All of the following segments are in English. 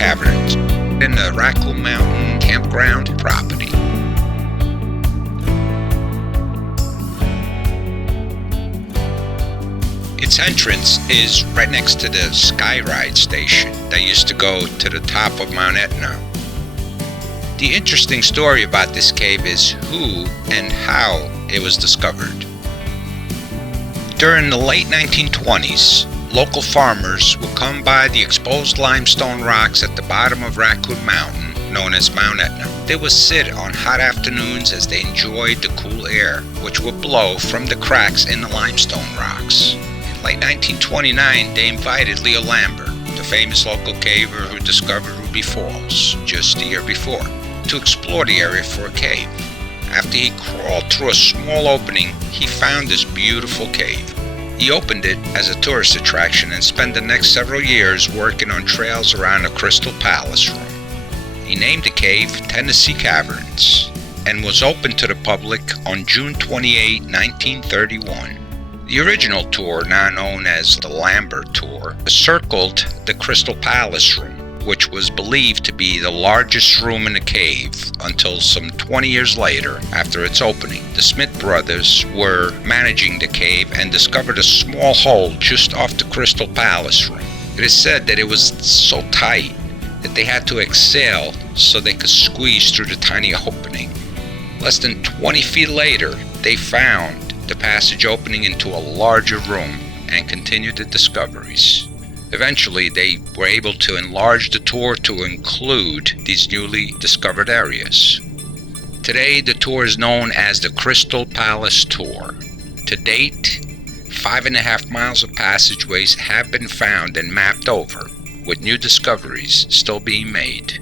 Caverns in the Raccoon Mountain Campground property. Its entrance is right next to the sky ride station that used to go to the top of Mount Aetna. The interesting story about this cave is who and how it was discovered. During the late 1920s, local farmers would come by the exposed limestone rocks at the bottom of Raccoon Mountain, known as Mount Aetna. They would sit on hot afternoons as they enjoyed the cool air, which would blow from the cracks in the limestone rocks. In late 1929, they invited Leo Lambert, the famous local caver who discovered Ruby Falls just the year before, to explore the area for a cave. After he crawled through a small opening, he found this beautiful cave. He opened it as a tourist attraction and spent the next several years working on trails around the Crystal Palace room. He named the cave Tennessee Caverns and was opened to the public on June 28, 1931. The original tour, now known as the Lambert Tour, circled the Crystal Palace room, which was believed to be the largest room in the cave until some 20 years later after its opening. The Smith brothers were managing the cave and discovered a small hole just off the Crystal Palace room. It is said that it was so tight that they had to exhale so they could squeeze through the tiny opening. Less than 20 feet later, they found the passage opening into a larger room and continued the discoveries. Eventually, they were able to enlarge the tour to include these newly discovered areas. Today, the tour is known as the Crystal Palace Tour. To date, 5.5 miles of passageways have been found and mapped over, with new discoveries still being made.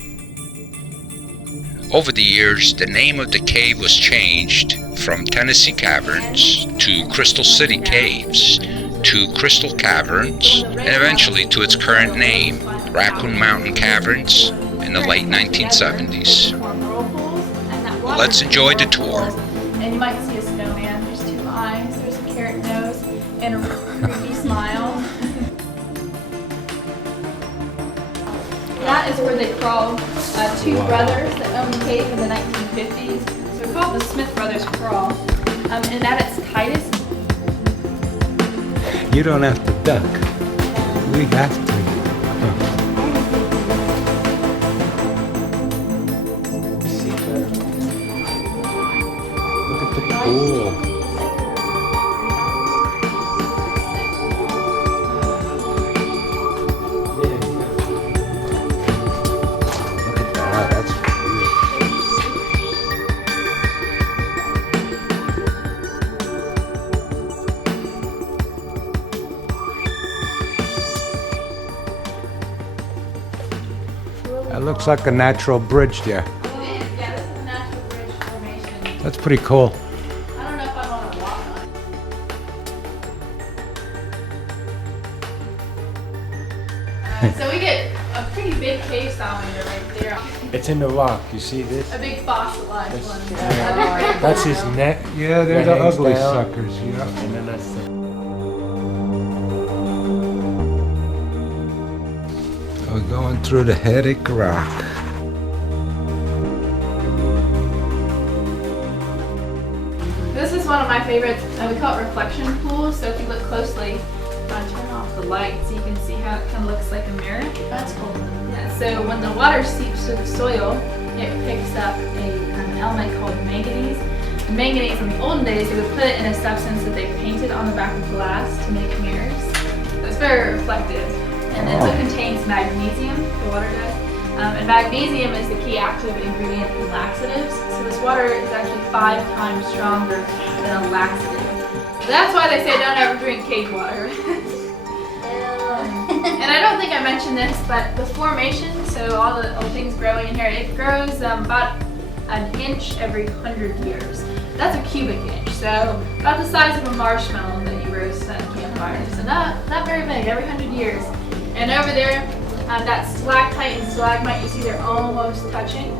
Over the years, the name of the cave was changed from Tennessee Caverns to Crystal City Caves to Crystal Caverns, and eventually to its current name, Raccoon Mountain Caverns, in the late 1970s. Let's enjoy the tour. And you might see a snowman. There's 2 eyes, there's a carrot nose, and a creepy smile. That is where they crawled. 2 brothers that owned the cave in the 1950s. So they're called the Smith Brothers Crawl. And at its tightest, you don't have to duck. We have to. Look at the pool. Look at that. That's That looks like a natural bridge there. it is, yeah, this is a natural bridge formation. That's pretty cool. I don't know if I want to walk on it. So we get a pretty big cave salamander right there. It's in the rock. You see this? A big fossilized one. That's his neck. Yeah, they're the ugly suckers. Yeah. And then that's the... We're going through the Headache Rock. This is one of my favorites. We call it reflection pools. So if you look closely, I'll turn off the light so you can see how it kind of looks like a mirror. That's cool. Yeah, so when the water seeps through the soil, it picks up an element called manganese. And manganese in the olden days, they would put it in a substance that they painted on the back of glass to make mirrors. So it's very reflective. And it also contains magnesium, the water does. And magnesium is the key active ingredient in laxatives. So this water is actually 5 times stronger than a laxative. That's why they say don't ever drink cave water. And I don't think I mentioned this, but the formation, so all the things growing in here, it grows about 1 inch every 100 years. That's a cubic inch, so about the size of a marshmallow that you roast at a campfire. So not very big, every 100 years. And over there, that stalactite and stalagmite, you see they're almost touching.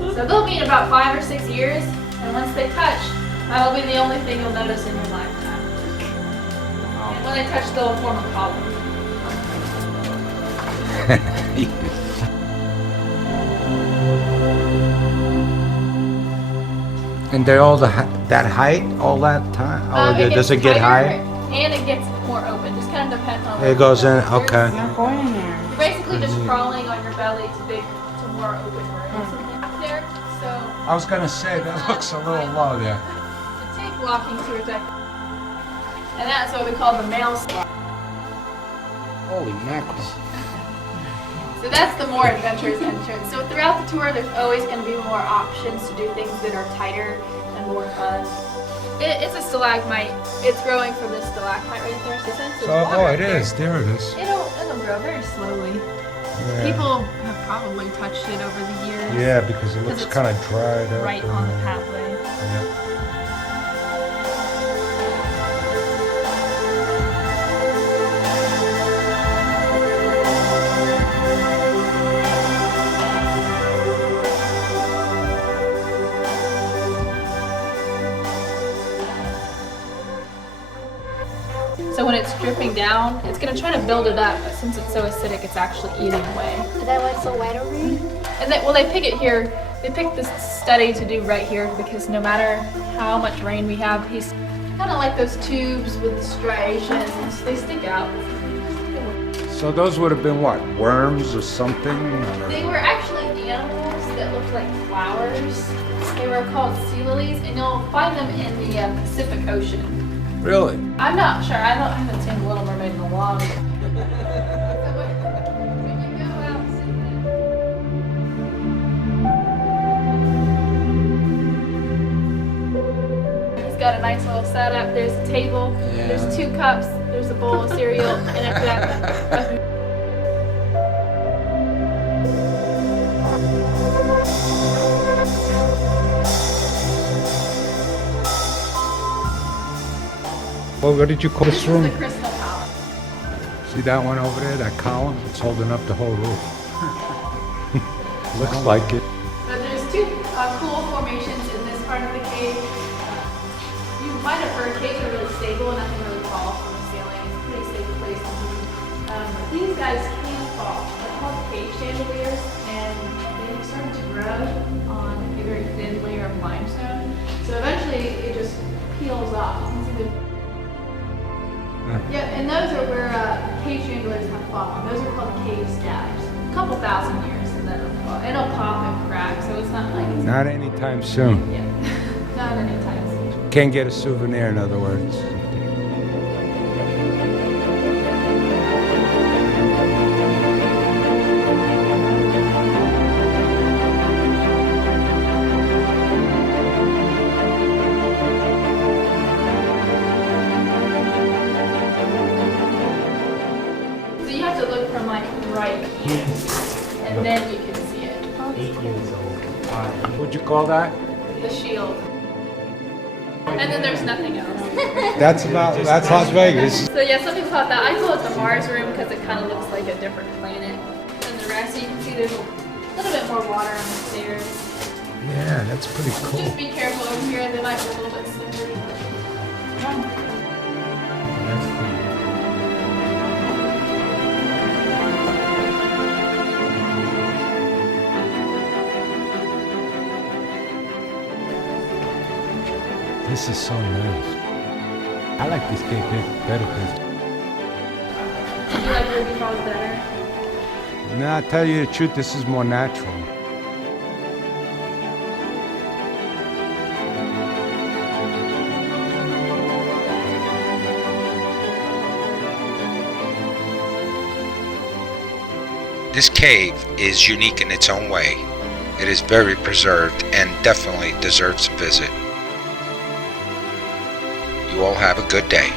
So they'll meet in about 5 or 6 years, and once they touch, that'll be the only thing you'll notice in your lifetime. And when they touch, they'll form a column. And they're all that height all that time? Oh, does it get higher? And it gets more open. Just kind of depends on. It goes in. Okay. Not going in there. You're basically just crawling on your belly to more open rooms there. So. I was gonna say that looks a little low there. To take walking tours, and that's what we call the male slide. Holy mackerel! So that's the more adventurous entrance. So throughout the tour, there's always going to be more options to do things that are tighter and more fun. It's a stalagmite. It's growing from this stalactite right there. So since there's water it is. There it is. It'll grow very slowly. Yeah. People have probably touched it over the years. Yeah, because it looks kind of dried up. Right on the pathway. Yeah. So when it's dripping down, it's going to try to build it up, but since it's so acidic, it's actually eating away. Is that why it's so wet over here? And they pick it here. They picked this study to do right here because no matter how much rain we have, he's kind of like those tubes with striations. They stick out. So those would have been what? Worms or something? They were actually animals that looked like flowers. They were called sea lilies, and you'll find them in the Pacific Ocean. Really? I'm not sure. I haven't seen The Little Mermaid in a long time. He's got a nice little setup. There's a table. Yeah. There's 2 cups. There's a bowl of cereal, and after that. What did you call this room? The Crystal Palace. See that one over there, that column? It's holding up the whole roof. Looks like it. But there's 2 cool formations in this part of the cave. You might have heard caves are really stable and nothing really falls from the ceiling. It's a pretty safe place to be. These guys can fall. They're called cave chandeliers, and they start to grow on a very thin layer of limestone. So eventually it just peels off. You can see the yeah, and those are where cave chandeliers have fallen. Those are called cave scabs. A couple thousand years, and then it'll pop and crack. So it's not like not anytime soon. Yeah, not anytime soon. Can't get a souvenir, in other words. And then you can see it. 8 years old. What'd you call that? The shield. And then there's nothing else. That's Las Vegas. So yeah, some people thought that. I call it the Mars room because it kind of looks like a different planet than the rest. So you can see there's a little bit more water on the stairs. Yeah, that's pretty cool. Just be careful over here. They might be a little bit slippery. That's cool. This is so nice. I like this cake better because. Do you like Ruby Falls better? No, I tell you the truth, this is more natural. This cave is unique in its own way. It is very preserved and definitely deserves a visit. You all have a good day.